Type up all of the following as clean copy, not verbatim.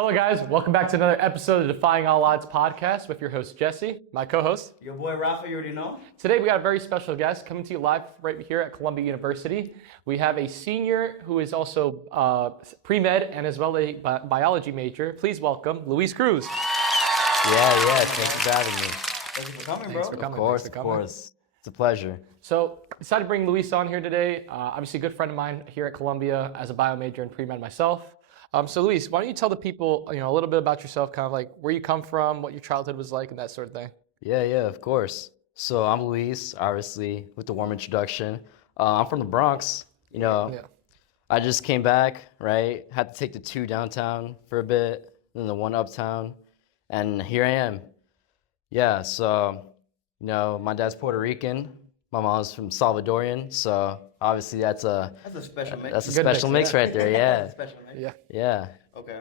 Hello guys, welcome back to another episode of Defying All Odds Podcast with your host Jesse, my co-host. Your boy Rafa, you already know. Today we got a very special guest coming to you live right here at Columbia University. We have a senior who is also pre-med and as well a biology major. Please welcome Luis Cruz. Yeah, thanks for having me. Thank you for coming, bro. Of course. It's a pleasure. So, decided to bring Luis on here today. Obviously a good friend of mine here at Columbia as a bio major and pre-med myself. So Luis, why don't you tell the people, a little bit about yourself, kind of like where you come from, what your childhood was like, and that sort of thing. Yeah, of course. So I'm Luis, obviously, with the warm introduction. I'm from the Bronx. I just came back, right? Had to take the 2 downtown for a bit, then the 1 uptown, and here I am. Yeah, so, my dad's Puerto Rican. My mom's from Salvadorian, so obviously that's a special mix. That's a special mix right there, yeah. Special mix. Yeah. Okay.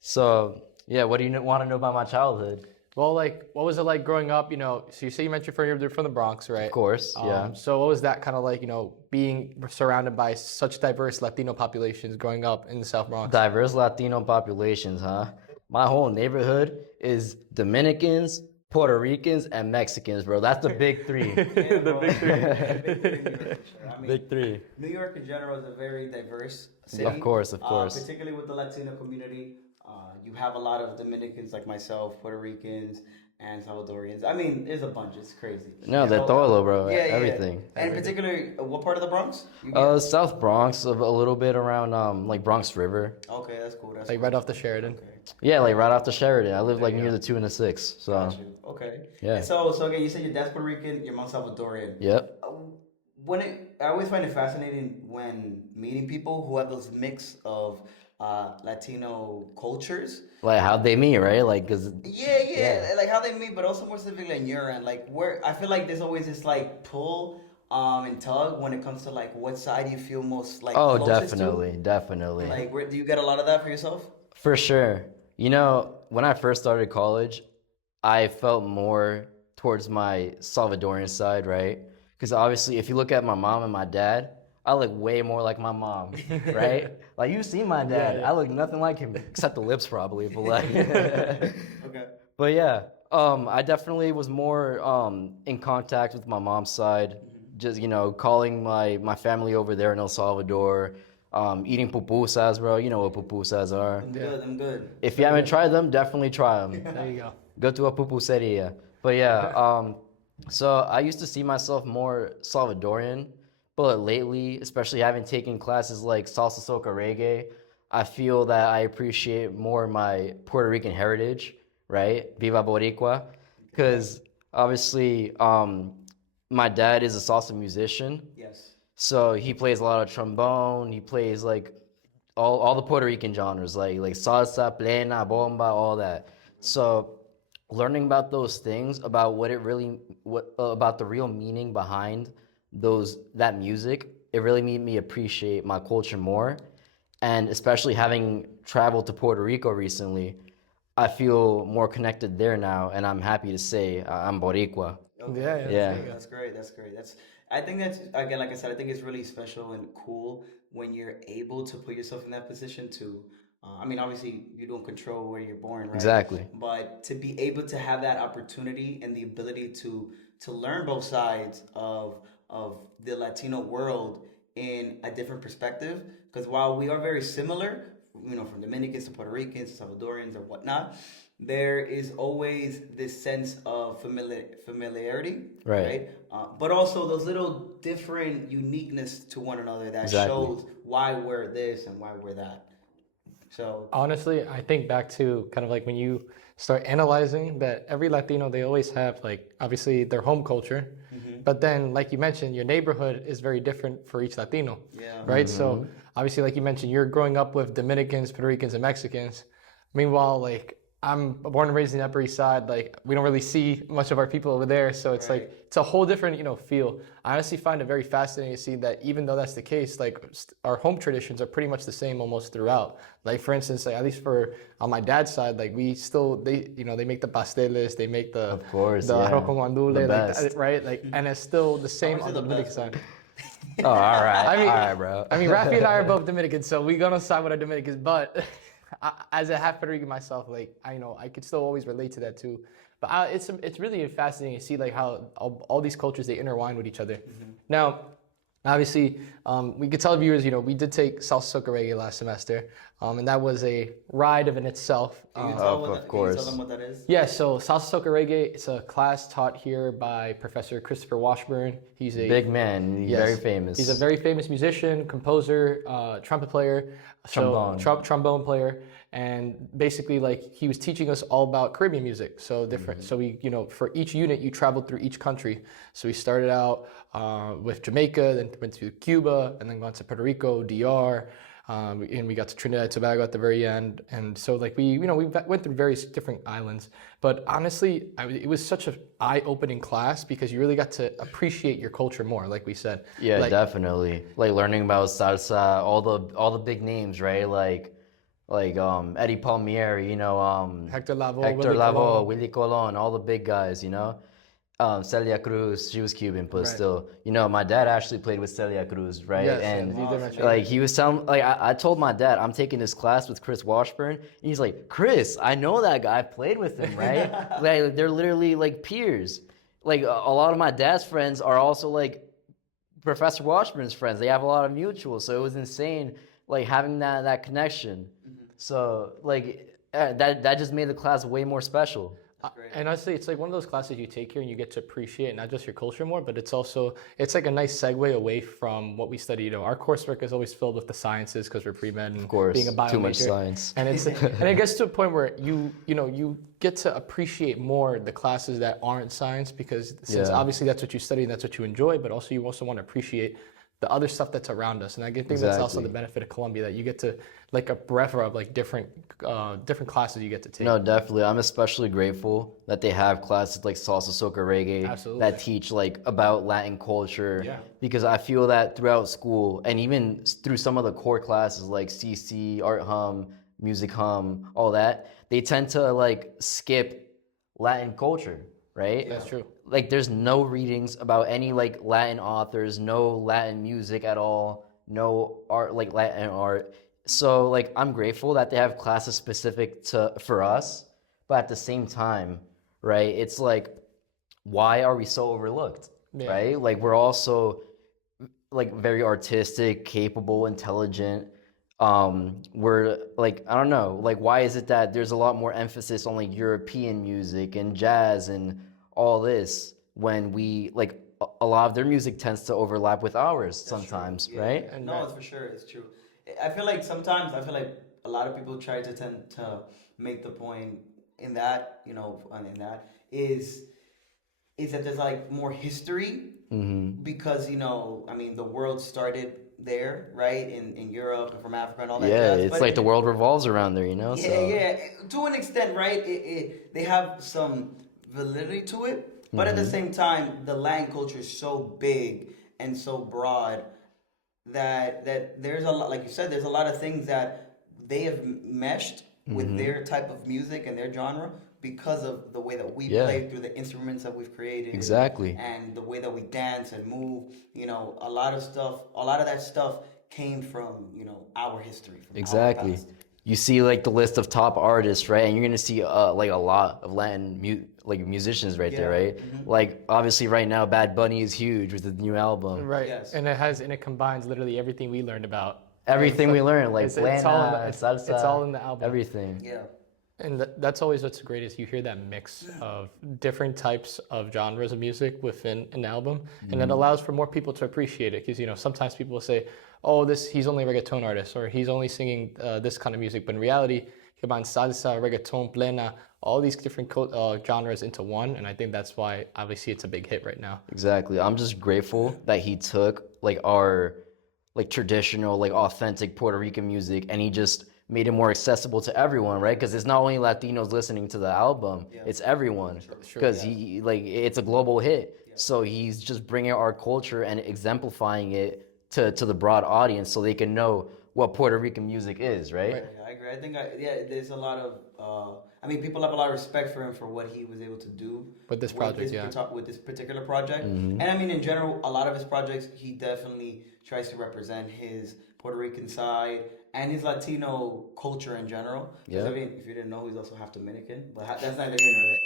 So, what do you want to know about my childhood? Well, what was it like growing up? So you say you mentioned you're from the Bronx, right? Of course, yeah. So what was that kind of like, being surrounded by such diverse Latino populations growing up in the South Bronx? Diverse Latino populations, huh? My whole neighborhood is Dominicans, Puerto Ricans, and Mexicans, bro. That's the big 3. The big 3. Big 3. New York in general is a very diverse city. Of course. Particularly with the Latino community. You have a lot of Dominicans like myself, Puerto Ricans, and Salvadorians. I mean, there's a bunch. It's crazy. No, they're todo, bro. Yeah, everything. And particularly, what part of the Bronx? South Bronx, a little bit around like Bronx River. Okay, that's cool. That's right off the Sheridan. Okay. Yeah, like right off the Sheridan. I live near the 2 and the 6. So. Got you. Okay. Yeah. And so again, you said your dad's Puerto Rican, your mom's Salvadorian. Yep. I always find it fascinating when meeting people who have those mix of Latino cultures. Like how'd they meet, right? Like, cause. Yeah. Like how they meet, but also more specifically on your end. Like where I feel like there's always this like pull and tug when it comes to like what side you feel most like. Oh, closest definitely. Like, do you get a lot of that for yourself? For sure. When I first started college, I felt more towards my Salvadorian side, right? Because obviously, if you look at my mom and my dad, I look way more like my mom, right? Like, you've seen my dad. Yeah. I look nothing like him, except the lips probably, but like... Okay. But yeah, I definitely was more in contact with my mom's side, just, calling my family over there in El Salvador, eating pupusas, bro. You know what pupusas are. I'm good. If you haven't tried them, definitely try them. There you go. Go to a pupuseria. But yeah, so I used to see myself more Salvadorian, but lately, especially having taken classes like salsa, soca, reggae, I feel that I appreciate more my Puerto Rican heritage, right? Viva Boricua. Because obviously, my dad is a salsa musician. Yes. So he plays a lot of trombone. He plays like all the Puerto Rican genres, like salsa, plena, bomba, all that. So learning about those things, about about the real meaning behind that music, it really made me appreciate my culture more. And especially having traveled to Puerto Rico recently, I feel more connected there now, and I'm happy to say I'm Boricua. Okay. Yeah. That's great. I think that's, again, like I said, I think it's really special and cool when you're able to put yourself in that position to, obviously you don't control where you're born, right? Exactly. But to be able to have that opportunity and the ability to learn both sides of the Latino world in a different perspective, because while we are very similar, from Dominicans to Puerto Ricans to Salvadorians or whatnot, there is always this sense of familiarity, right? But also those little different uniqueness to one another that shows why we're this and why we're that. So honestly, I think back to kind of like when you start analyzing that every Latino, they always have like obviously their home culture, but then like you mentioned, your neighborhood is very different for each Latino, right? So obviously, like you mentioned, you're growing up with Dominicans, Puerto Ricans, and Mexicans. Meanwhile, like I'm born and raised in the Upper East Side. Like we don't really see much of our people over there, so it's like it's a whole different feel. I honestly find it very fascinating to see that even though that's the case, like our home traditions are pretty much the same almost throughout. Like for instance, like, at least on my dad's side, like they make the pasteles, they make the arroz con guandule, like, right? Like and it's still the same on the Dominican side. Oh, all right, all right, bro. Rafi and I are both Dominicans, so we're gonna side with our Dominicans, but as a half Puerto Rican myself, like I could still always relate to that too. But it's really fascinating to see like how all these cultures they intertwine with each other. Now, obviously, we could tell viewers, we did take Salsa Soca Reggae last semester, and that was a ride of in itself. Can you of course. Can you tell them what that is? Yeah, so Salsa Soca Reggae, it's a class taught here by Professor Christopher Washburn. He's a Big man, Yes. very famous. He's a very famous musician, composer, trumpet player, trombone player, and basically like he was teaching us all about Caribbean music. So different. So we, for each unit you traveled through each country. So we started out with Jamaica, then went to Cuba, and then gone to Puerto Rico, DR. And we got to Trinidad and Tobago at the very end, and so like we went through various different islands. But honestly, it was such an eye-opening class because you really got to appreciate your culture more, like we said. Yeah, like, definitely. Like learning about salsa, all the big names, right? Like Eddie Palmieri, Hector Lavoe, Hector Willie Lavoe, Colon. Willie Colon, all the big guys, Celia Cruz, she was Cuban, but still, my dad actually played with Celia Cruz, right? Yes, and he did mention like he was telling, like I told my dad, I'm taking this class with Chris Washburn, and he's like, Chris, I know that guy, I played with him, right? Like they're literally like peers. Like a lot of my dad's friends are also like Professor Washburn's friends. They have a lot of mutuals, so it was insane, like having that connection. So like that just made the class way more special. And honestly, it's like one of those classes you take here and you get to appreciate not just your culture more, but it's like a nice segue away from what we study. Our coursework is always filled with the sciences because we're pre-med and Of course, being a bio too much major. science. And it gets to a point where you get to appreciate more the classes that aren't science because since obviously that's what you study and that's what you enjoy, but also you also want to appreciate the other stuff that's around us. And I think that's also the benefit of Columbia, that you get to like a breadth of like different classes you get to take. No, definitely. I'm especially grateful that they have classes like Salsa Soca Reggae that teach like about Latin culture. Yeah. Because I feel that throughout school and even through some of the core classes like CC, Art Hum, Music Hum, all that, they tend to like skip Latin culture, right? That's true. Like there's no readings about any like Latin authors, no Latin music at all, no art like Latin art. So like I'm grateful that they have classes specific for us, but at the same time, right? It's like, why are we so overlooked, right? Like we're also like very artistic, capable, intelligent. We're like, I don't know, like why is it that there's a lot more emphasis on like European music and jazz and all this when we like a lot of their music tends to overlap with ours sometimes, right? And no, it's for sure, it's true. I feel like a lot of people try to tend to make the point in that, is that there's like more history because, the world started there, right? In Europe and from Africa and all that jazz. It's like the world revolves around there, Yeah, so. yeah. To an extent, right? They have some validity to it, but at the same time, the Latin culture is so big and so broad that there's a lot, like you said, there's a lot of things that they have meshed with their type of music and their genre because of the way that we play through the instruments that we've created. Exactly. And the way that we dance and move. A lot of that stuff came from, our history. From Exactly. Our past. You see like the list of top artists, right? And you're gonna see like a lot of Latin musicians right there, right? Like obviously right now, Bad Bunny is huge with the new album. Right. Yes. And it combines literally everything we learned about. Everything we learned, like It's plena, salsa, it's all in the album. everything. Yeah. And that's always what's great is you hear that mix of different types of genres of music within an album, and it allows for more people to appreciate it. Because sometimes people will say, "Oh, he's only a reggaeton artist," or "He's only singing this kind of music." But in reality, you combine salsa, reggaeton, plena, all these different genres into one, and I think that's why obviously it's a big hit right now. Exactly. I'm just grateful that he took like our like traditional, like authentic Puerto Rican music and he just made it more accessible to everyone, right? Because it's not only Latinos listening to the album, it's everyone. Because he like it's a global hit. So he's just bringing our culture and exemplifying it to the broad audience so they can know what Puerto Rican music is, right? Yeah, I agree. I think there's a lot of people have a lot of respect for him for what he was able to do With this project, with this particular project. And in general, a lot of his projects, he definitely tries to represent his Puerto Rican side and his Latino culture in general. 'Cause, Yeah. I mean, if you didn't know, he's also half Dominican, but that's neither here nor there.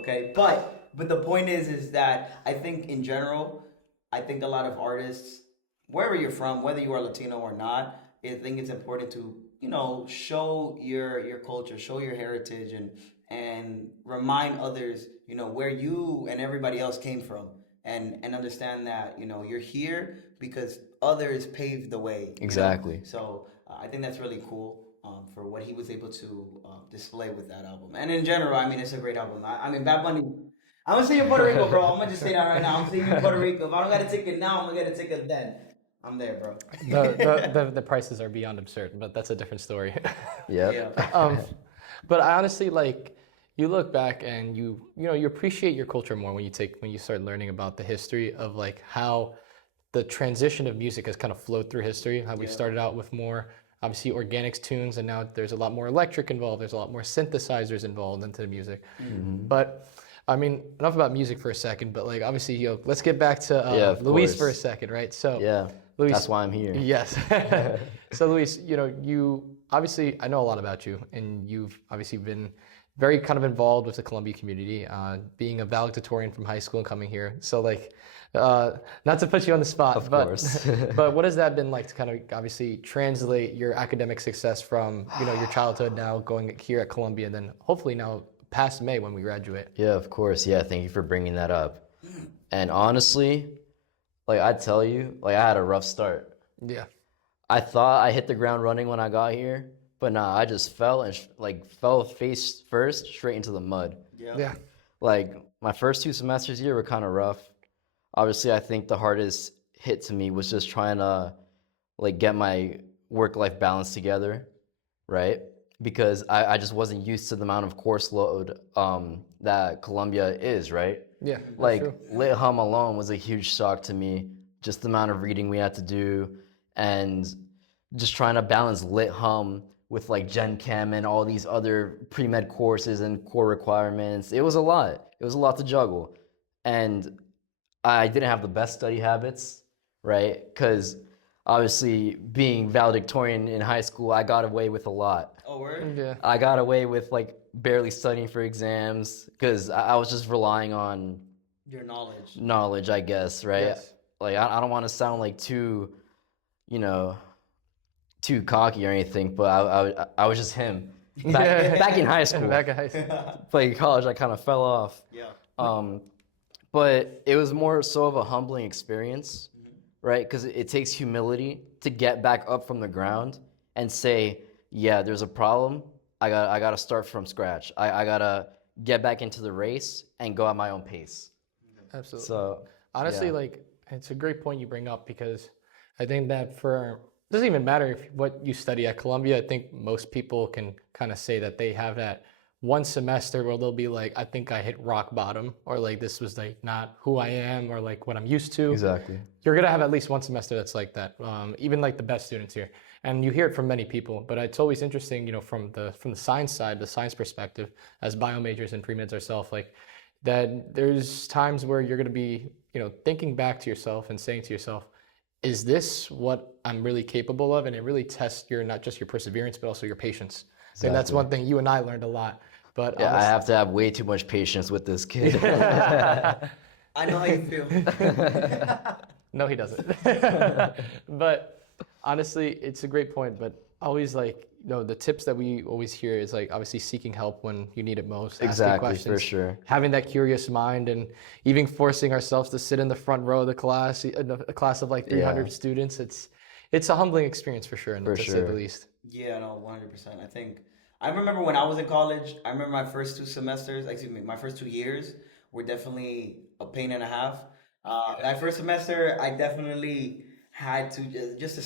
Okay, but the point is that I think in general, I think a lot of artists, wherever you're from, whether you are Latino or not, I think it's important to show your culture, show your heritage, and remind others where you and everybody else came from, and understand that you're here because others paved the way. Exactly. So I think that's really cool for what he was able to display with that album. And in general, I mean, it's a great album. I mean, Bad Bunny. I'm gonna see you in Puerto Rico, bro. I'm gonna just say that right now. I'm seeing you in Puerto Rico. If I don't got a ticket now, I'm gonna get a ticket then. I'm there, bro. The prices are beyond absurd, but that's a different story. Yeah. But I honestly, like, you look back and you appreciate your culture more when you start learning about the history of like how the transition of music has kind of flowed through history. How we started out with more obviously organics tunes, and now there's a lot more electric involved. There's a lot more synthesizers involved into the music. Mm-hmm. But I mean, enough about music for a second. But like, obviously, let's get back to Luis for a second, right? So Luis, that's why I'm here. Yes. So Luis, you obviously, I know a lot about you, and you've obviously been very kind of involved with the Colombia community, being a valedictorian from high school and coming here. So like, not to put you on the spot, of course. But what has that been like to kind of obviously translate your academic success from your childhood now going here at Colombia, and then hopefully now past May when we graduate? Yeah, of course. Yeah, thank you for bringing that up. And honestly, like I tell you, like I had a rough start. Yeah. I thought I hit the ground running when I got here, but nah, I just fell face first straight into the mud. Yeah. Like my first 2 semesters here were kind of rough. Obviously, I think the hardest hit to me was just trying to like get my work-life balance together, right? Because I just wasn't used to the amount of course load that Colombia is, right? Yeah. Like true. lit hum alone was a huge shock to me. Just the amount of reading we had to do, and just trying to balance lit hum with like Gen Chem and all these other pre-med courses and core requirements. It was a lot. It was a lot to juggle. And I didn't have the best study habits, right? Because obviously being valedictorian in high school, I got away with a lot. Oh, word? Yeah. I got away with like barely studying for exams because I was just relying on Your knowledge. knowledge, I guess, right? Yes. Like I don't want to sound like too cocky or anything, but I was just him back in high school. Back in high school. But in college, I kind of fell off. Yeah. But it was more so of a humbling experience, right? Because it takes humility to get back up from the ground and say, yeah, there's a problem. I got to start from scratch. I got to get back into the race and go at my own pace. Absolutely. So honestly, yeah. like, it's a great point you bring up, because I think that it doesn't even matter what you study at Columbia. I think most people can kind of say that they have that one semester where they'll be like, I think I hit rock bottom, or like this was like not who I am, or like what I'm used to. Exactly. You're gonna have at least one semester that's like that. Even like the best students here, and you hear it from many people. But it's always interesting, from the science side, the science perspective, as bio majors and pre-meds ourselves, like that. There's times where you're gonna be, thinking back to yourself and saying to yourself, is this what I'm really capable of? And it really tests not just your perseverance, but also your patience. I think that's one thing you and I learned a lot. But yeah, I have to have way too much patience with this kid. I know how you feel. No, he doesn't. But honestly, it's a great point. But always the tips that we always hear is like obviously seeking help when you need it most. Exactly, questions, for sure. Having that curious mind, and even forcing ourselves to sit in the front row of the class, a class of like 300 students. It's a humbling experience for sure, to say the least. Yeah, no, 100%. I remember when I was in college, my first 2 years were definitely a pain and a half. That first semester, I definitely had to just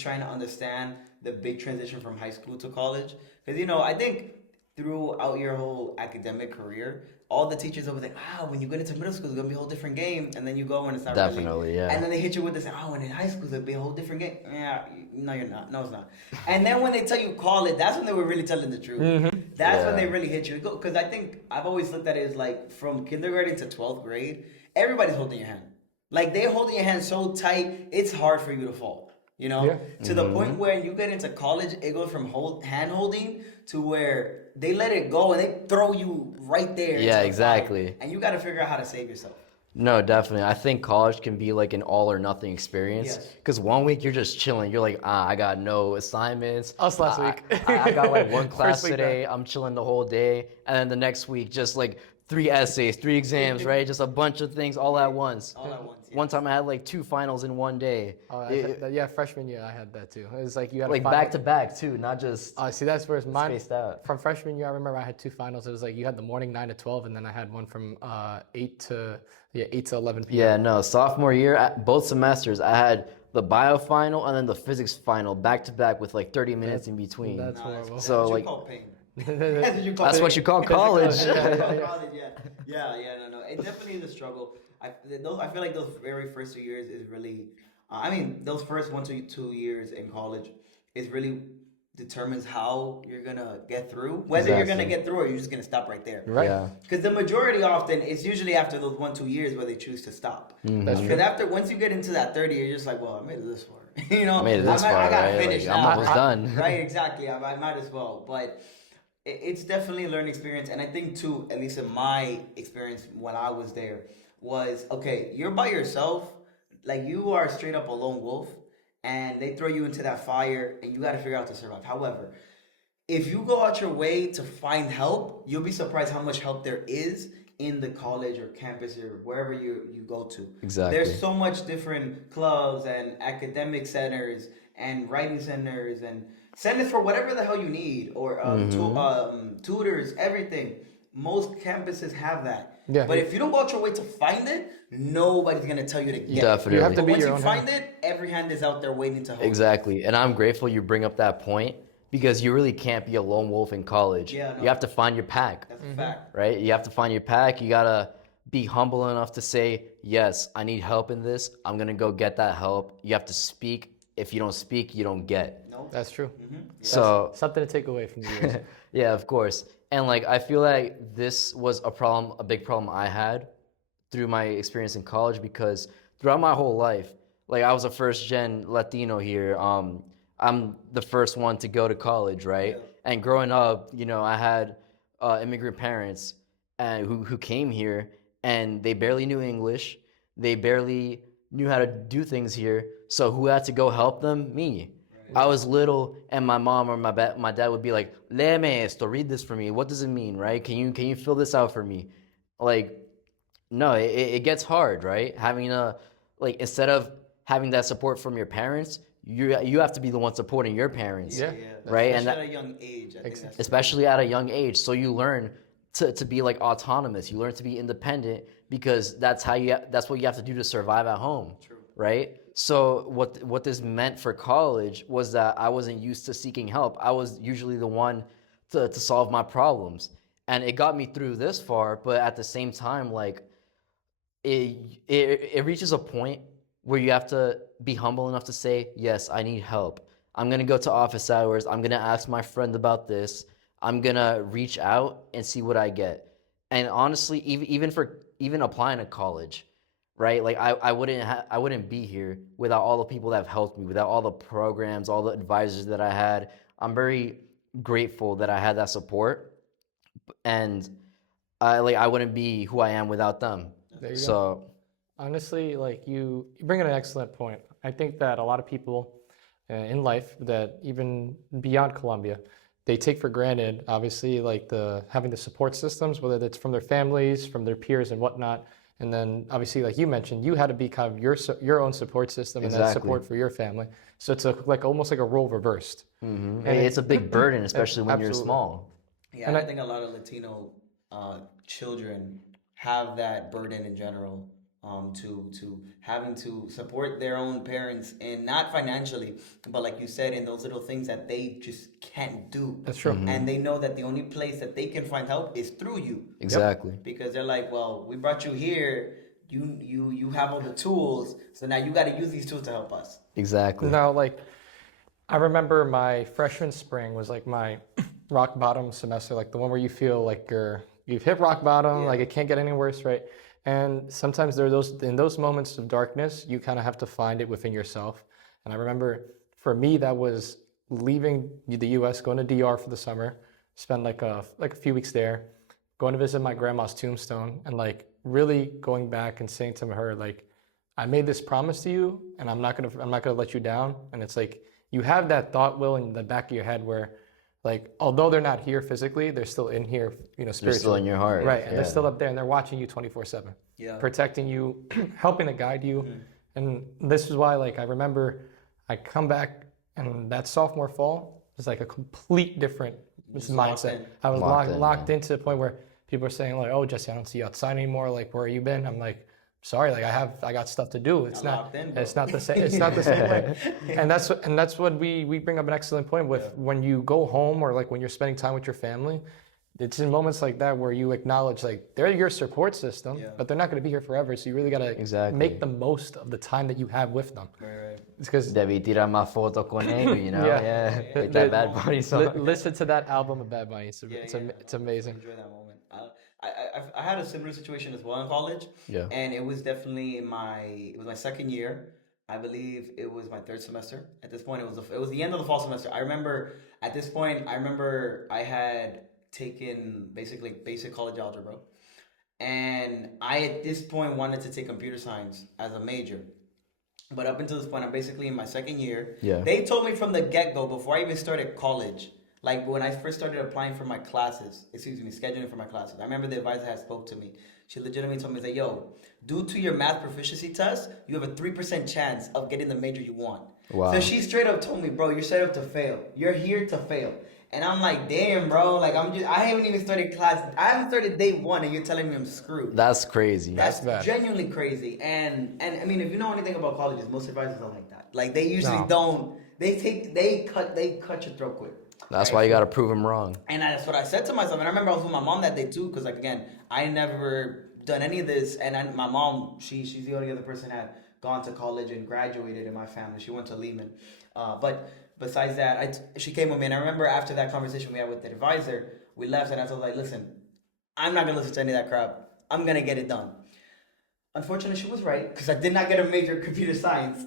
trying to understand the big transition from high school to college. Because, I think throughout your whole academic career, all the teachers always like, when you get into middle school, it's going to be a whole different game. And then you go and it's not Definitely, yeah. And then they hit you with this, and in high school, it'll be a whole different game. Yeah, no, you're not. No, it's not. And then when they tell you college, that's when they were really telling the truth. Mm-hmm. That's when they really hit you. Because I think I've always looked at it as like from kindergarten to 12th grade, everybody's holding your hand. Like they're holding your hand so tight, it's hard for you to fall. You know, Yeah. to the point where you get into college, it goes from hand holding to where they let it go and they throw you right there. Yeah, into the exactly. fire, and you got to figure out how to save yourself. No, definitely. I think college can be like an all or nothing experience. Yes. Because one week you're just chilling. You're like, I got no assignments. Us last week. I got like one class First week today. I'm chilling the whole day. And then the next week, just like 3 essays, 3 exams, right? Just a bunch of things all at once. All at once. Yeah. One time I had like 2 finals in one day. Yeah, freshman year I had that too. It was like you had Like back to back too, not just See, that's where it's mine. spaced out. From freshman year, I remember I had 2 finals. It was like you had the morning 9 to 12, and then I had one from 8 to 11 p.m. Yeah, no. Sophomore year, both semesters, I had the bio final and then the physics final back to back with like 30 minutes in between. That's horrible. So, That's what like- you call pain. That's what you call college. Yeah, no. It definitely is a struggle. I feel like those very first 2 years is really, those first 1 to 2 years in college is really determines how you're gonna get through. Whether you're gonna get through or you're just gonna stop right there. Right. Yeah. Because the majority often, it's usually after those 1-2 years where they choose to stop. That's true. Because once you get into that 30, you're just like, well, I made it this far. You know, I made it this far, I gotta right? finish Like, I'm now. almost done. Right, exactly. I might as well. But it's definitely a learning experience. And I think, too, at least in my experience when I was there, was, okay, you're by yourself. Like, you are straight up a lone wolf. And they throw you into that fire, and you got to figure out to survive. However, if you go out your way to find help, you'll be surprised how much help there is in the college or campus or wherever you go to. Exactly. There's so much different clubs and academic centers and writing centers and centers for whatever the hell you need, or tutors, everything. Most campuses have that. Yeah. But if you don't go out your way to find it, nobody's gonna tell you to get Definitely. You have to it. But be once your you own find it, every hand is out there waiting to hold. Exactly. And I'm grateful you bring up that point because you really can't be a lone wolf in college. Yeah, no. You have to find your pack, That's a fact. right? You have to find your pack. You got to be humble enough to say, yes, I need help in this. I'm going to go get that help. You have to speak. If you don't speak, you don't get. No. That's true. So, Something to take away from the years. yeah, of course. And like, I feel like this was a big problem I had through my experience in college, because throughout my whole life, like I was a first gen Latino here. I'm the first one to go to college, right? Yeah. And growing up, you know, I had immigrant parents who came here, and they barely knew English. They barely knew how to do things here. So who had to go help them? Me. I was little, and my mom or my dad would be like, "Léeme esto, read this for me. What does it mean, right? Can you fill this out for me?" Like, no, it gets hard, right? Instead of having that support from your parents, you have to be the one supporting your parents. Yeah. Right? Especially And at a young age. I think that's especially at a young age. So you learn to be like autonomous. You learn to be independent, because that's what you have to do to survive at home. True. Right? So what this meant for college was that I wasn't used to seeking help. I was usually the one to solve my problems. And it got me through this far, but at the same time, like it reaches a point where you have to be humble enough to say, yes, I need help. I'm going to go to office hours. I'm going to ask my friend about this. I'm going to reach out and see what I get. And honestly, even applying to college, right? Like I wouldn't be here without all the people that have helped me, without all the programs, all the advisors that I had. I'm very grateful that I had that support, and I wouldn't be who I am without them. There you go. So Honestly, like you bring in an excellent point. I think that a lot of people in life, that even beyond Colombia, they take for granted, obviously, like having the support systems, whether it's from their families, from their peers and whatnot. And then obviously, like you mentioned, you had to be kind of your own support system and then Exactly. support for your family. So it's almost like a role reversed. and it's a big burden, especially when you're Absolutely. small. Yeah, and I think a lot of Latino children have that burden in general, to having to support their own parents, and not financially, but like you said, in those little things that they just can't do. That's true. And they know that the only place that they can find help is through you. Exactly. Because they're like, well, we brought you here. You have all the tools, so now you got to use these tools to help us. Exactly. Now, like, I remember my freshman spring was like my rock bottom semester, like the one where you feel like you've hit rock bottom, like it can't get any worse, right? And sometimes in those moments of darkness, you kind of have to find it within yourself. And I remember for me, that was leaving the U.S., going to DR for the summer, spend like a few weeks there, going to visit my grandma's tombstone, and like really going back and saying to her, like, I made this promise to you, and I'm not gonna let you down. And it's like you have that thought, Will, in the back of your head where, like, although they're not here physically, they're still in here, spiritually. They're still in your heart. Right, and they're still up there, and they're watching you 24/7, protecting you, helping to guide you. And this is why, like, I remember I come back, and that sophomore fall was like a complete different mindset. I was locked into the point where people are saying, like, oh, Jesse, I don't see you outside anymore. Like, where you been? I'm like, sorry, like I got stuff to do. It's not the same. It's not the same way. And that's what we bring up an excellent point with when you go home or like when you're spending time with your family. It's in moments like that where you acknowledge like they're your support system, but they're not going to be here forever. So you really got to make the most of the time that you have with them. Right. It's because Debí tirar más foto con ellos, like that Bad Bunny song. Listen to that album of Bad Bunny. It's amazing. Enjoy that moment. I had a similar situation as well in college. Yeah. And it was definitely my second year. I believe it was my third semester. At this point, it was the end of the fall semester. I remember at this point, I had taken basically basic college algebra, and I at this point wanted to take computer science as a major. But up until this point, I'm basically in my second year. Yeah. They told me from the get-go, before I even started college, like when I first started applying for my classes, scheduling for my classes, I remember the advisor had spoke to me. She legitimately told me, like, yo, due to your math proficiency test, you have a 3% chance of getting the major you want. Wow. So she straight up told me, bro, you're set up to fail. You're here to fail. And I'm like, damn, bro, like I haven't even started class. I haven't started day one, and you're telling me I'm screwed. That's crazy. That's genuinely crazy. And I mean, if you know anything about colleges, most advisors are like that. Like they usually don't. They cut your throat quick. That's why you got to prove them wrong. And that's what I said to myself. And I remember I was with my mom that day too, because like again, I never done any of this. And my mom, she's the only other person that had gone to college and graduated in my family. She went to Lehman, but. Besides that, she came with me, and I remember after that conversation we had with the advisor, we left, and I was like, listen, I'm not going to listen to any of that crap. I'm going to get it done. Unfortunately, she was right, because I did not get a major in computer science.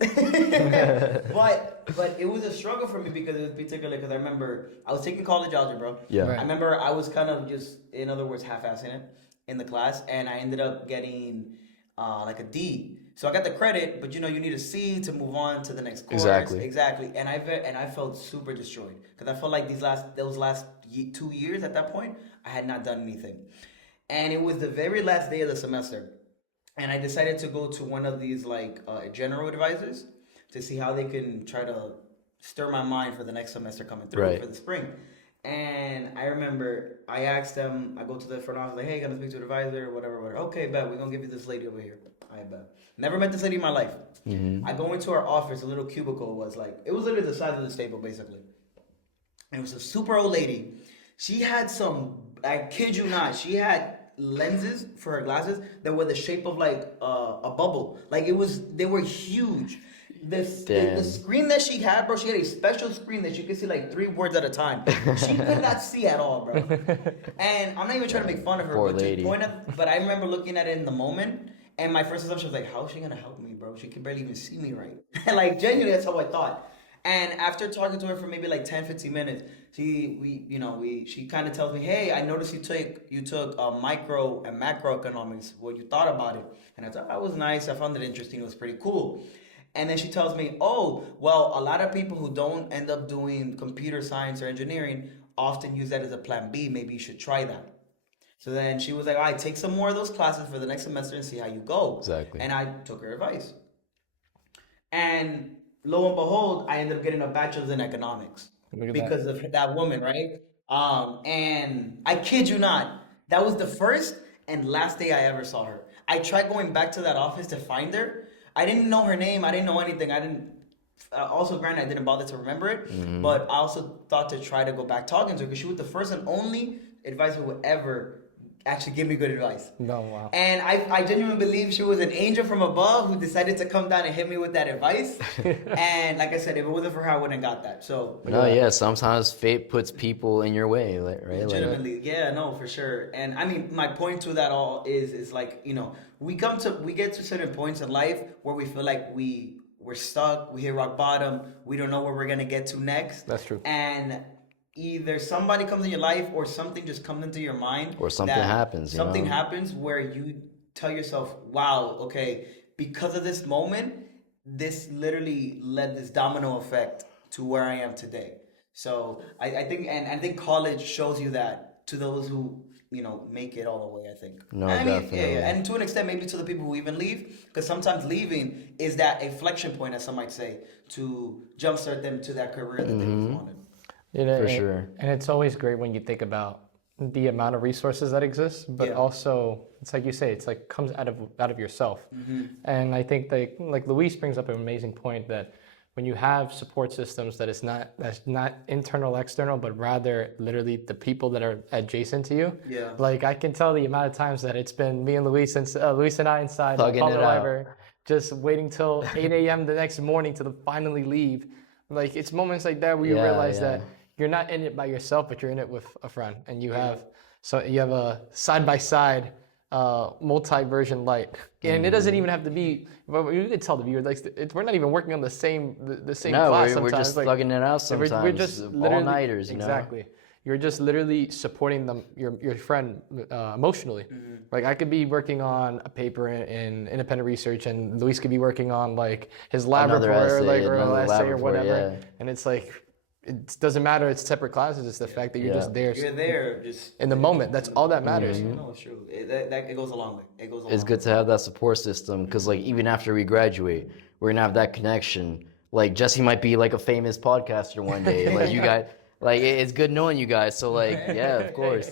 but it was a struggle for me, because it was particularly, because I remember I was taking college algebra. Yeah. Right. I remember I was kind of just, in other words, half-assing it in the class, and I ended up getting like a D. So I got the credit, but you need a C to move on to the next course. Exactly. And I felt super destroyed because I felt like those last 2 years at that point, I had not done anything. And it was the very last day of the semester, and I decided to go to one of these like general advisors to see how they can try to stir my mind for the next semester coming through for the spring. And I remember I asked them, I go to the front office, like, hey, gonna speak to an advisor, whatever. Okay, bet, we're gonna give you this lady over here. I bet. Never met this lady in my life. Mm-hmm. I go into her office, a little cubicle it was literally the size of this table, basically. And it was a super old lady. She had I kid you not, she had lenses for her glasses that were the shape of like a bubble. Like they were huge. The screen that she had, bro, she had a special screen that you could see like 3 words at a time. She could not see at all, bro. And I'm not even trying to make fun of her, but I remember looking at it in the moment, and my first assumption was like, how is she gonna help me, bro? She can barely even see me right. Like genuinely, that's how I thought. And after talking to her for maybe like 10-15 minutes, she kind of tells me, hey, I noticed you took micro and macroeconomics. What you thought about it? And I thought that was nice. I found it interesting. It was pretty cool. And then she tells me, oh, well, a lot of people who don't end up doing computer science or engineering often use that as a plan B. Maybe you should try that. So then she was like, all right, take some more of those classes for the next semester and see how you go. Exactly. And I took her advice. And lo and behold, I ended up getting a bachelor's in economics because of that woman, right? And I kid you not, that was the first and last day I ever saw her. I tried going back to that office to find her. I didn't know her name. I didn't know anything. I didn't bother to remember it. But I also thought to try to go back talking to her because she was the first and only advisor who would ever actually give me good advice. No, wow. And I genuinely believe she was an angel from above who decided to come down and hit me with that advice. And like I said, if it wasn't for her, I wouldn't have got that. So sometimes fate puts people in your way, right? Legitimately, for sure. And I mean, my point to that all is like, we get to certain points in life where we feel like we we're stuck, we hit rock bottom, we don't know where we're gonna get to next. That's true. And either somebody comes in your life or something just comes into your mind. Or something happens. Something happens where you tell yourself, wow, okay, because of this moment, this literally led this domino effect to where I am today. So I think college shows you that to those who, make it all the way, I think. No, I mean, definitely. yeah. And to an extent, maybe to the people who even leave, because sometimes leaving is that inflection point, as some might say, to jumpstart them to that career that they always wanted. For sure. And it's always great when you think about the amount of resources that exist, but also it's like you say, it's like comes out of yourself. And I think like Luis brings up an amazing point that when you have support systems that's not internal, external, but rather literally the people that are adjacent to you. Yeah. Like I can tell the amount of times that it's been me and Luis and I inside the Thugging it out. just waiting till 8 a.m. the next morning to finally leave. Like it's moments like that where you realize that you're not in it by yourself, but you're in it with a friend, and you have a side by side multi-version light, and it doesn't even have to be. Well, you could tell the viewer we're not even working on the same class. We're just thugging it out sometimes. We're just all-nighters, exactly. You're just literally supporting them, your friend emotionally. Like I could be working on a paper in independent research, and Luis could be working on like his lab report or an essay or whatever, and it's like. It doesn't matter. It's separate classes. It's the fact that you're just there. You're there, just in the moment. That's all that matters. No, it's true. It goes a long way. It goes. It's good to have that support system because, like, even after we graduate, we're gonna have that connection. Like, Jesse might be like a famous podcaster one day. Like, you guys, like, it's good knowing you guys. So, like, yeah, of course.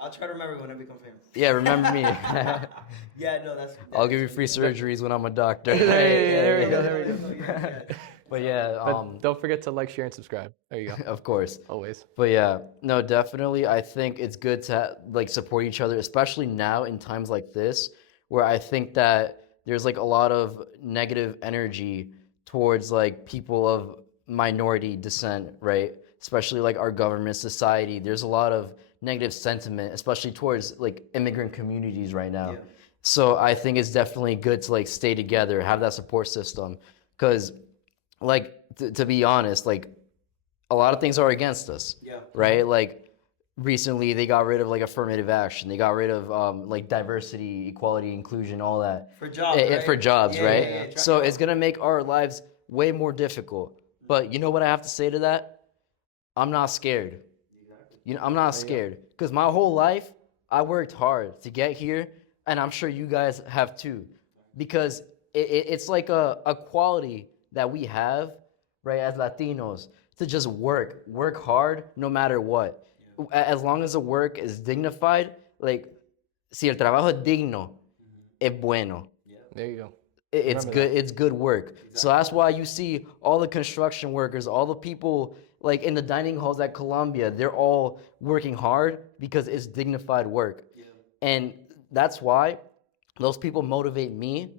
I'll try to remember when I become famous. Yeah, remember me. Yeah, no, that's. I'll give you free surgeries when I'm a doctor. There we go. But yeah, but don't forget to like, share, and subscribe. There you go. Of course. Always. But yeah, no, definitely. I think it's good to like support each other, especially now in times like this, where I think that there's like a lot of negative energy towards like people of minority descent, right? Especially like our government, society. There's a lot of negative sentiment, especially towards like immigrant communities right now. Yeah. So I think it's definitely good to like stay together, have that support system, because like to be honest, like a lot of things are against us. Yeah. Right? Like recently they got rid of like affirmative action. They got rid of like diversity, equality, inclusion, all that. For jobs, right? For jobs, right? Yeah. So it's gonna make our lives way more difficult. But you know what I have to say to that? I'm not scared. I'm not scared. Because my whole life I worked hard to get here, and I'm sure you guys have too. Because it's like a quality that we have, right, as Latinos, to just work hard no matter what. As long as the work is dignified, like, si el trabajo es digno, es bueno. There you go. It's good. It's good work. Exactly. So that's why you see all the construction workers, all the people like in the dining halls at Columbia, they're all working hard because it's dignified work. Yeah. And that's why those people motivate me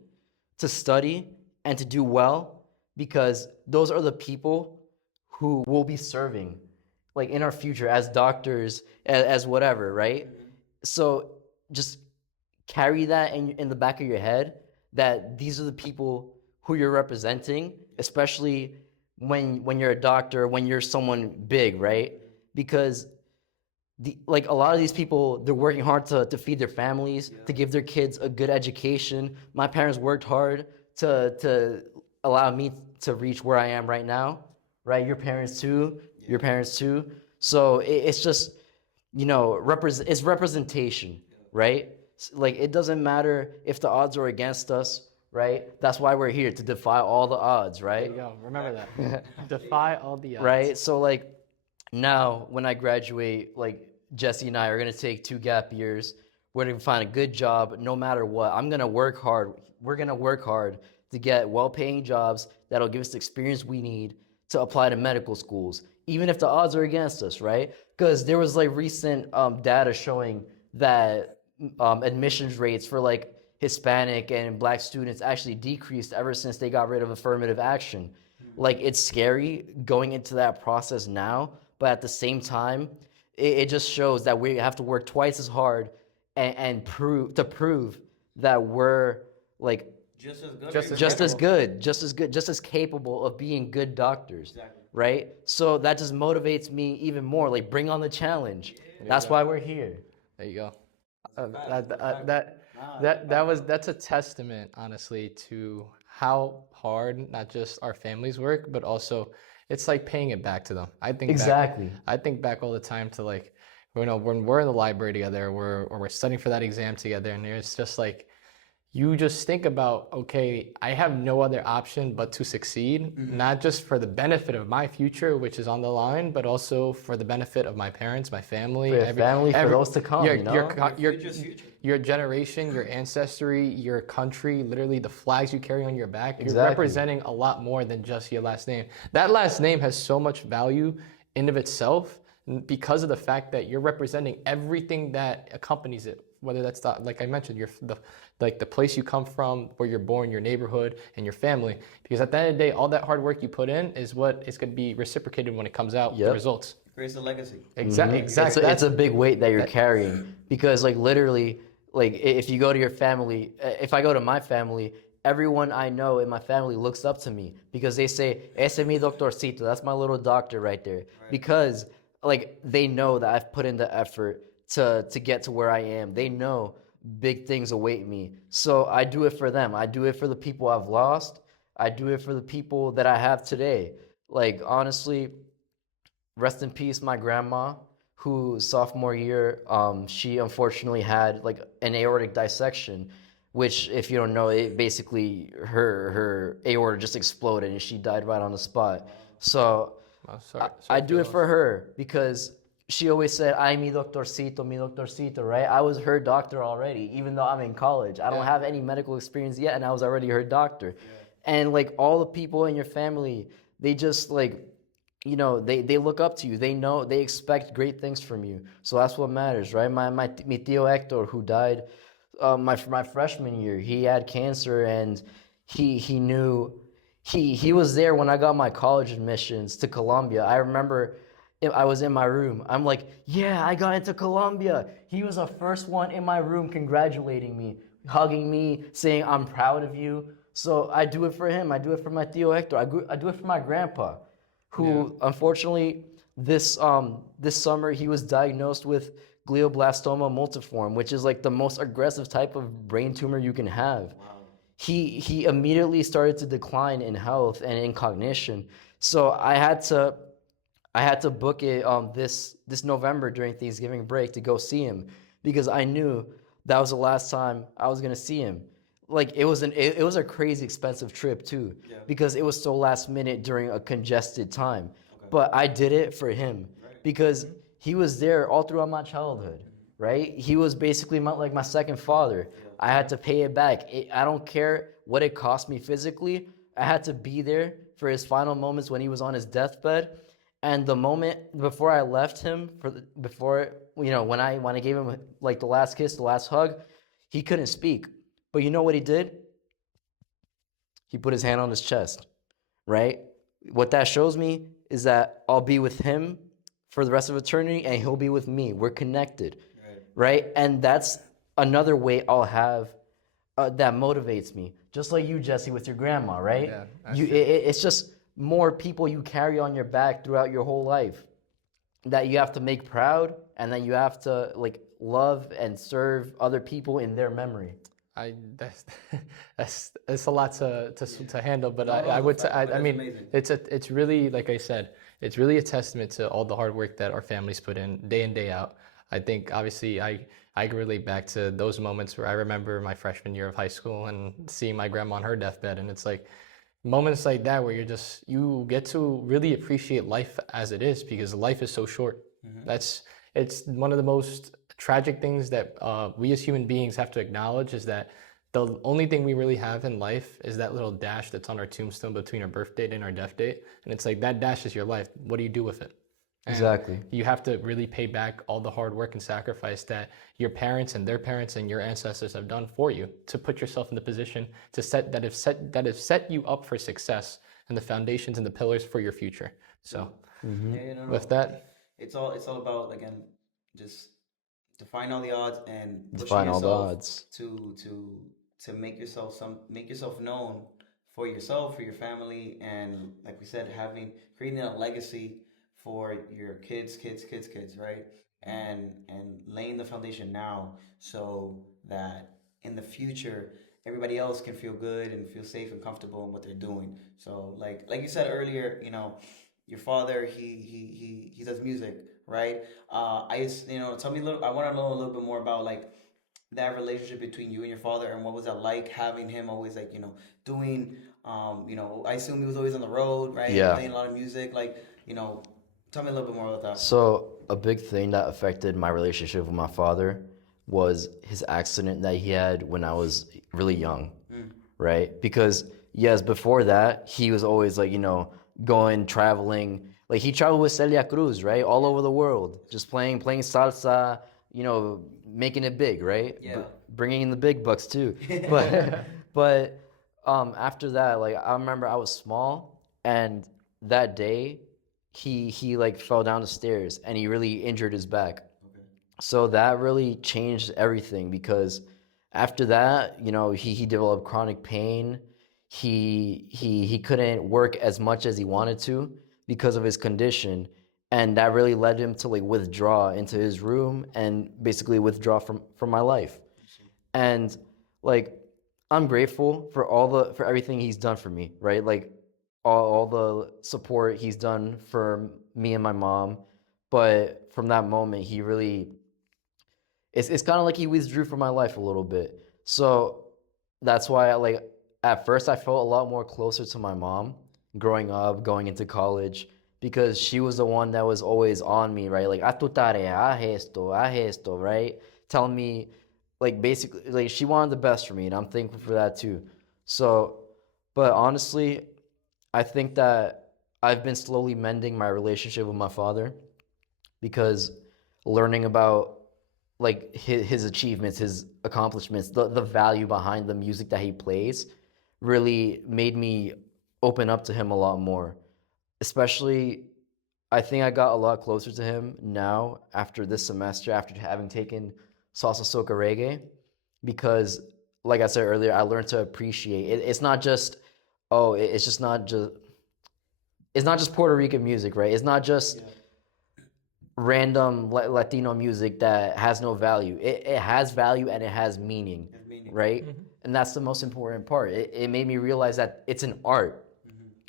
to study and to do well, because those are the people who will be serving like in our future as doctors, as whatever, right? So just carry that in the back of your head, that these are the people who you're representing, especially when you're a doctor, when you're someone big, right? Because like a lot of these people, they're working hard to feed their families, to give their kids a good education. My parents worked hard to allow me to reach where I am right now, right? Your parents too, your parents too. So it's just, it's representation, right? Like it doesn't matter if the odds are against us, right? That's why we're here, to defy all the odds, right? There you go. Remember that. Defy all the odds. Right? So like now when I graduate, like Jesse and I are going to take 2 gap years. We're going to find a good job no matter what. I'm going to work hard. We're going to work hard to get well-paying jobs that'll give us the experience we need to apply to medical schools, even if the odds are against us, right? Because there was like recent data showing that admissions rates for like Hispanic and Black students actually decreased ever since they got rid of affirmative action. Like it's scary going into that process now, but at the same time, it just shows that we have to work twice as hard and prove that we're like just as good. Just as capable of being good doctors. Exactly. Right? So that just motivates me even more. Like, bring on the challenge. That's why we're here. There you go. That's That's a testament, honestly, to how hard not just our families work, but also it's like paying it back to them. I think back all the time to, like, when we're in the library together, we're studying for that exam together, and it's just like, you just think about, okay, I have no other option but to succeed, not just for the benefit of my future, which is on the line, but also for the benefit of my parents, my family, For those to come, your generation, your ancestry, your country, literally the flags you carry on your back. You're Exactly. representing a lot more than just your last name. That last name has so much value in of itself because of the fact that you're representing everything that accompanies it. Whether that's like I mentioned, the place you come from, where you're born, your neighborhood, and your family. Because at the end of the day, all that hard work you put in is what is going to be reciprocated when it comes out, the results. It creates a legacy. Exactly. It's a big weight that you're carrying, because, like, literally, like, if you go to your family, if I go to my family, everyone I know in my family looks up to me because they say, "Ese mi doctorcito," that's my little doctor right there. Right. Because, like, they know that I've put in the effort to get to where I am. They know big things await me. So I do it for them. I do it for the people I've lost. I do it for the people that I have today. Like, honestly, rest in peace, my grandma, who sophomore year, she unfortunately had, like, an aortic dissection, which, if you don't know, it basically, her aorta just exploded and she died right on the spot. So I do it for her because she always said, "Ay, mi doctorcito," right? I was her doctor already, even though I'm in college. I don't have any medical experience yet, and I was already her doctor. Yeah. And, like, all the people in your family, they just, like, they look up to you. They know, they expect great things from you. So that's what matters, right? Mi tío Hector, who died my freshman year, he had cancer, and he knew, he was there when I got my college admissions to Columbia. I remember I was in my room. I'm like, yeah, I got into Columbia. He was the first one in my room congratulating me, hugging me, saying, "I'm proud of you." So I do it for him. I do it for my tío Hector. I do it for my grandpa, who unfortunately this summer he was diagnosed with glioblastoma multiforme, which is, like, the most aggressive type of brain tumor you can have. Wow. He immediately started to decline in health and in cognition. So I had to book it this November during Thanksgiving break to go see him, because I knew that was the last time I was gonna see him. Like, it was a crazy expensive trip too, because it was so last minute during a congested time. Okay. But I did it for him, because he was there all throughout my childhood, right? He was basically my second father. I had to pay it back. I don't care what it cost me physically. I had to be there for his final moments when he was on his deathbed. And the moment before I left him, when I gave him, like, the last kiss, the last hug, he couldn't speak. But you know what he did? He put his hand on his chest, right? What that shows me is that I'll be with him for the rest of eternity, and he'll be with me. We're connected, right? And that's another way I'll have that motivates me. Just like you, Jesse, with your grandma, right? Yeah, it's just more people you carry on your back throughout your whole life that you have to make proud, and that you have to, like, love and serve other people in their memory. That's a lot to handle, but I would say, I mean, amazing. It's really, like I said, it's really a testament to all the hard work that our families put in day out. I think, obviously, I can relate back to those moments where I remember my freshman year of high school and seeing my grandma on her deathbed, and it's like moments like that where you get to really appreciate life as it is, because life is so short. Mm-hmm. It's one of the most tragic things that we as human beings have to acknowledge, is that the only thing we really have in life is that little dash that's on our tombstone between our birth date and our death date. And it's like, that dash is your life. What do you do with it? And exactly. You have to really pay back all the hard work and sacrifice that your parents and their parents and your ancestors have done for you, to put yourself in the position that have set you up for success, and the foundations and the pillars for your future. So with that, it's all about, again, just defying all the odds and pushing defying yourself all the odds to to make yourself known for yourself, for your family, and like we said, creating a legacy for your kids, right? And laying the foundation now so that in the future everybody else can feel good and feel safe and comfortable in what they're doing. So like you said earlier, your father he does music, right? Tell me a little. I want to know a little bit more about like that relationship between you and your father, and what was that like having him always like doing I assume he was always on the road, right? Yeah. Playing a lot of music, like tell me a little bit more about that. So a big thing that affected my relationship with my father was his accident that he had when I was really young, right? Because yes, before that, he was always like, going, traveling. Like he traveled with Celia Cruz, right? All over the world, just playing salsa, making it big, right? Yeah. Bringing in the big bucks too. But after that, like I remember I was small, and that day he like fell down the stairs and he really injured his back. Okay. So that really changed everything, because after that, he developed chronic pain. He couldn't work as much as he wanted to because of his condition, and that really led him to like withdraw into his room and basically withdraw from my life. And like I'm grateful for everything he's done for me, right? Like all the support he's done for me and my mom. But from that moment, he really, it's kind of like he withdrew from my life a little bit. So that's why at first I felt a lot more closer to my mom growing up, going into college, because she was the one that was always on me, right? Like, haz tu tarea, haz esto, right? Telling me, like, basically, like, she wanted the best for me, and I'm thankful for that too. So, but honestly, I think that I've been slowly mending my relationship with my father, because learning about like his achievements, his accomplishments, the value behind the music that he plays really made me open up to him a lot more. Especially, I think I got a lot closer to him now after this semester, after having taken Salsa Soca Reggae, because like I said earlier, I learned to appreciate it. It's not just, it's not just Puerto Rican music, right? It's not just random Latino music that has no value. It has value and it has meaning, right? Mm-hmm. And that's the most important part. It made me realize that it's an art,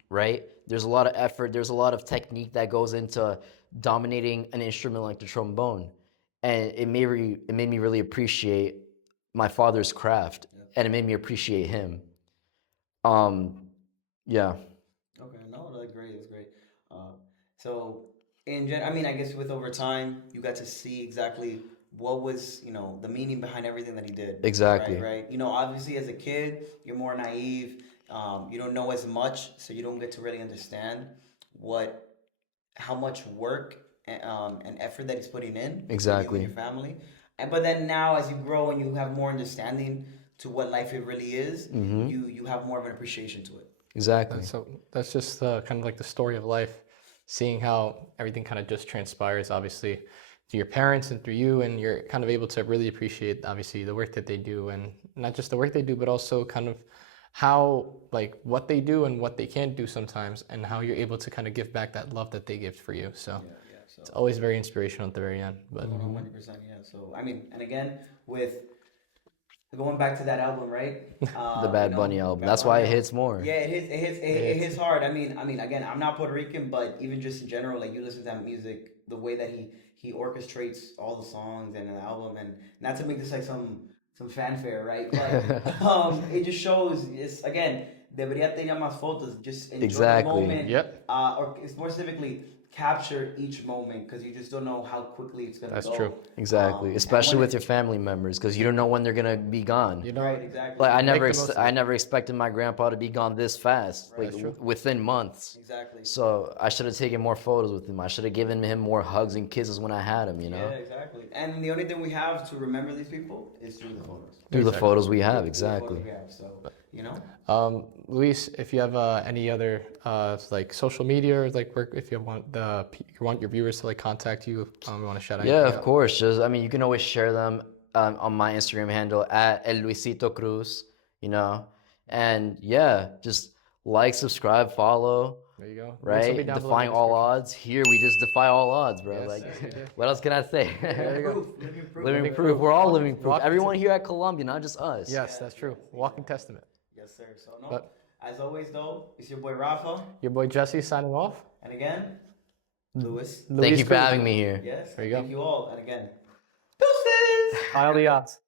right? There's a lot of effort, there's a lot of technique that goes into dominating an instrument like the trombone. And it made me really appreciate my father's craft, and it made me appreciate him. Yeah. Okay, no, that's great. That's great. So, I guess with over time, you got to see exactly what was, the meaning behind everything that he did. Exactly. Right. Obviously, as a kid, you're more naive. You don't know as much, so you don't get to really understand how much work and effort that he's putting in. Exactly. For you and your family. But then now, as you grow and you have more understanding to what life it really is, you have more of an appreciation to it. Exactly. So that's just kind of like the story of life, seeing how everything kind of just transpires, obviously, through your parents and through you, and you're kind of able to really appreciate, obviously, the work that they do, and not just the work they do, but also kind of how, like, what they do and what they can't do sometimes, and how you're able to kind of give back that love that they give for you. So, so it's always very inspirational at the very end. But 100%, yeah. So, and again, with going back to that album, right? The Bad Bunny album. That's why it hits more. Yeah, it hits hard. I mean, again, I'm not Puerto Rican, but even just in general, like you listen to that music, the way that he orchestrates all the songs and the album, and not to make this like some fanfare, right? But it just shows. It's again, debería tener más fotos. Just enjoy the moment. Yep. Or it's more specifically, capture each moment, because you just don't know how quickly it's gonna go. That's true. Exactly, especially with your family members, because you don't know when they're gonna be gone. Right, exactly. Like I never expected my grandpa to be gone this fast, Right. like within months. Exactly. So I should have taken more photos with him. I should have given him more hugs and kisses when I had him. Yeah, exactly. And the only thing we have to remember these people is through the photos. Through the photos we have, exactly. So, Luis, if you have any other like social media, or like work, if you want your viewers to like contact you, you want to shout out. Yeah, of course. You can always share them on my Instagram handle at El Luisito Cruz. you know? And yeah, just like, subscribe, follow. There you go. Links will be Right? down below in the Defying all description. odds. Here we just defy all odds, bro. Yes, Like, yes, we do. what else can I say? There you go. Living proof. Living proof. We're all living proof. Walking Everyone here at Columbia, not just us. Yes, that's true. Walking testament. Yes, sir. So no. But- As always, though, it's your boy Rafa, Your boy Jesse signing off. and again, Louis. Thank you for Cruz. having me here. Yes. There you go. Thank you all, and again, deuces. Defy all the odds.